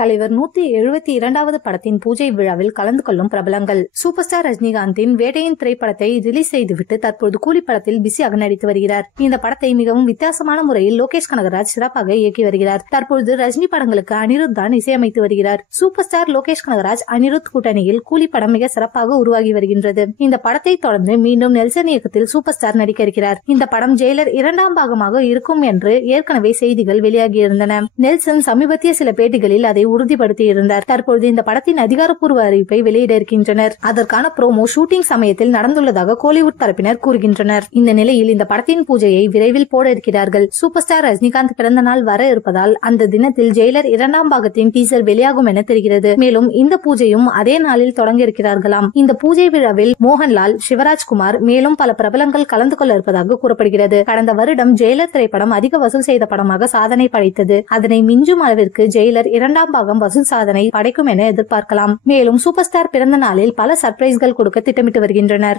தலைவர் 172வது படத்தின் பூஜை விழாவில் கலந்து கொள்ளும் பிரபலங்கள். சூப்பர் ஸ்டார் ரஜினிகாந்தின் வேட்டையின் திரைப்படத்தை ரிலீஸ் செய்துவிட்டு தற்போது கூலி படத்தில் பிஸியாக நடித்து வருகிறார். இந்த படத்தை மிகவும் வித்தியாசமான முறையில் லோகேஷ் கனகராஜ் சிறப்பாக இயக்கி வருகிறார். தற்பொழுது ரஜினி படங்களுக்கு அனிருத் தான் இசையமைத்து வருகிறார். சூப்பர் ஸ்டார் லோகேஷ் கனகராஜ் அனிருத் கூட்டணியில் கூலி படம் மிக சிறப்பாக உருவாகி வருகின்றது. இந்த படத்தை தொடர்ந்து மீண்டும் நெல்சன் இயக்கத்தில் சூப்பர் ஸ்டார் நடிக்க இருக்கிறார். இந்த படம் ஜெயிலர் 2ஆம் பாகமாக இருக்கும் என்று ஏற்கனவே செய்திகள் வெளியாகியிருந்தன. நெல்சன் சமீபத்திய சில பேட்டிகளில் அதை உறுதிப்படுத்தியிருந்தார். தற்பொழுது இந்த படத்தின் அதிகாரப்பூர்வ அறிவிப்பை வெளியிட இருக்கின்றனர். அதற்கான ப்ரோமோ ஷூட்டிங் சமயத்தில் நடந்துள்ளதாக கோலிவுட் தரப்பினர் கூறுகின்றனர். இந்த நிலையில் இந்த படத்தின் பூஜையை விரைவில் போட இருக்கிறார்கள். சூப்பர் ஸ்டார் ரஜினிகாந்த் பிறந்த நாள் வர இருப்பதால் அந்த தினத்தில் ஜெயிலர் 2ஆம் பாகத்தின் டீசர் வெளியாகும் என தெரிகிறது. மேலும் இந்த பூஜையும் அதே நாளில் தொடங்க இருக்கிறார்களாம். இந்த பூஜை விழாவில் மோகன்லால், சிவராஜ்குமார் மேலும் பல பிரபலங்கள் கலந்து கொள்ள இருப்பதாக கூறப்படுகிறது. கடந்த வருடம் ஜெயிலர் திரைப்படம் அதிக வசூல் செய்த படமாக சாதனை படைத்தது. அதனை மிஞ்சும் அளவிற்கு ஜெயிலர் 2ஆம் பாகம் வசூல் சாதனை படைக்கும் என எதிர்பார்க்கலாம். மேலும் சூப்பர் ஸ்டார் பிறந்த நாளில் பல சர்ப்ரைஸ்கள் கொடுக்க திட்டமிட்டு வருகின்றனர்.